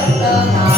Santana.